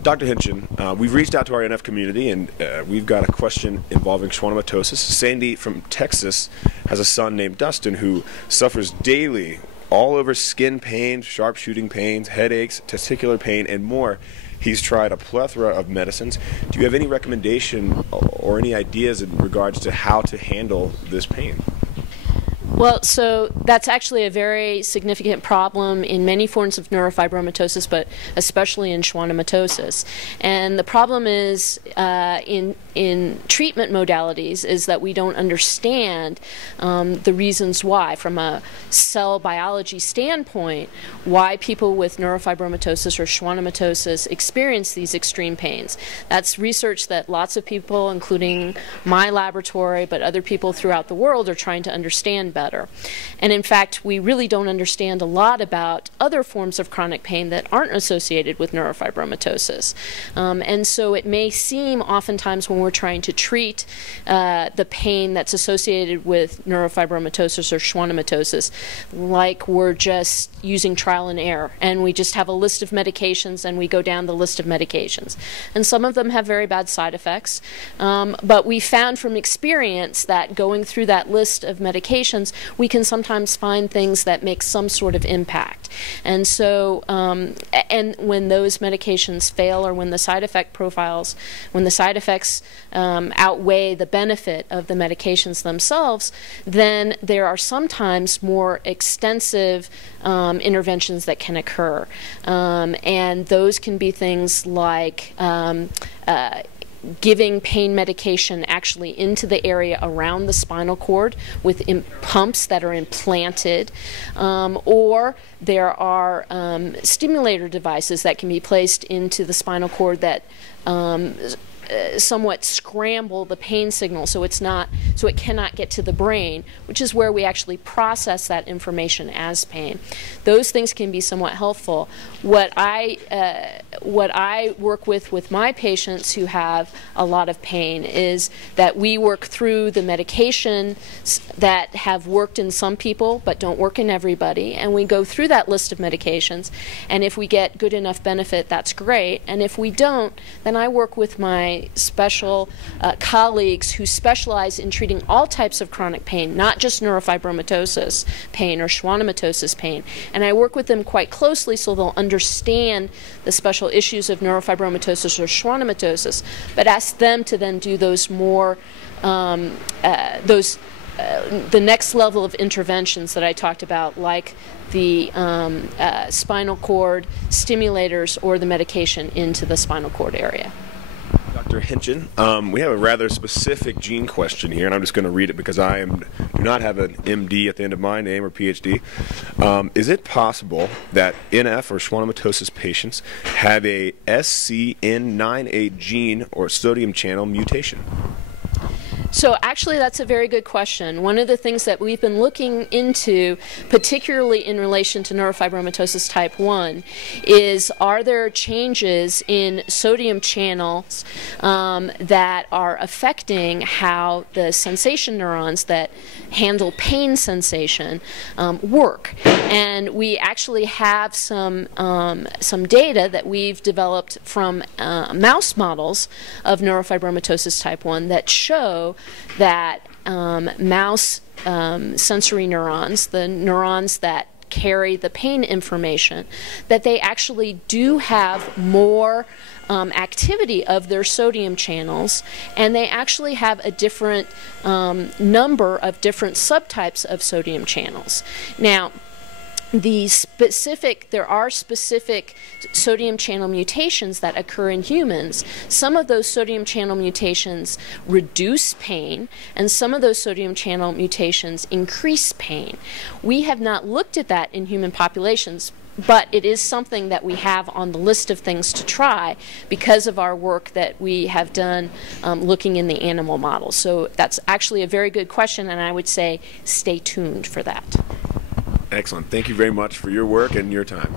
Dr. Hingtgen, we've reached out to our NF community, and we've got a question involving schwannomatosis. Sandy from Texas has a son named Dustin who suffers daily all over skin pain, sharp shooting pains, headaches, testicular pain, and more. He's tried a plethora of medicines. Do you have any recommendation or any ideas in regards to how to handle this pain? Well, so that's actually a very significant problem in many forms of neurofibromatosis, but especially in schwannomatosis. And the problem is in treatment modalities is that we don't understand the reasons why, from a cell biology standpoint, why people with neurofibromatosis or schwannomatosis experience these extreme pains. That's research that lots of people, including my laboratory, but other people throughout the world, are trying to understand better. And in fact, we really don't understand a lot about other forms of chronic pain that aren't associated with neurofibromatosis. And so it may seem oftentimes when we're trying to treat the pain that's associated with neurofibromatosis or schwannomatosis like we're just using trial and error, and we just have a list of medications and we go down the list of medications. And some of them have very bad side effects, but we found from experience that going through that list of medications, we can sometimes find things that make some sort of impact. And so, and when those medications fail, or when the side effect profiles, when the side effects outweigh the benefit of the medications themselves, then there are sometimes more extensive interventions that can occur. And those can be things like giving pain medication actually into the area around the spinal cord with pumps that are implanted, or there are stimulator devices that can be placed into the spinal cord that somewhat scramble the pain signal so it cannot get to the brain, which is where we actually process that information as pain. Those things can be somewhat helpful. What I work with my patients who have a lot of pain is that we work through the medications that have worked in some people but don't work in everybody, and we go through that list of medications, and if we get good enough benefit, that's great, and if we don't, then I work with my special colleagues who specialize in treating all types of chronic pain, not just neurofibromatosis pain or schwannomatosis pain. And I work with them quite closely so they'll understand the special issues of neurofibromatosis or schwannomatosis, but ask them to then do those more, the next level of interventions that I talked about, like the spinal cord stimulators or the medication into the spinal cord area. Dr. Hingtgen, we have a rather specific gene question here, and I'm just going to read it because I do not have an MD at the end of my name or PhD. Is it possible that NF or schwannomatosis patients have a SCN9A gene or sodium channel mutation? So actually that's a very good question. One of the things that we've been looking into, particularly in relation to neurofibromatosis type 1, is are there changes in sodium channels that are affecting how the sensation neurons that handle pain sensation work. And we actually have some data that we've developed from mouse models of neurofibromatosis type 1 that show that mouse sensory neurons, the neurons that carry the pain information, that they actually do have more activity of their sodium channels, and they actually have a different number of different subtypes of sodium channels. Now, there are specific sodium channel mutations that occur in humans. Some of those sodium channel mutations reduce pain, and some of those sodium channel mutations increase pain. We have not looked at that in human populations, but it is something that we have on the list of things to try because of our work that we have done looking in the animal models. So that's actually a very good question, and I would say stay tuned for that. Excellent. Thank you very much for your work and your time.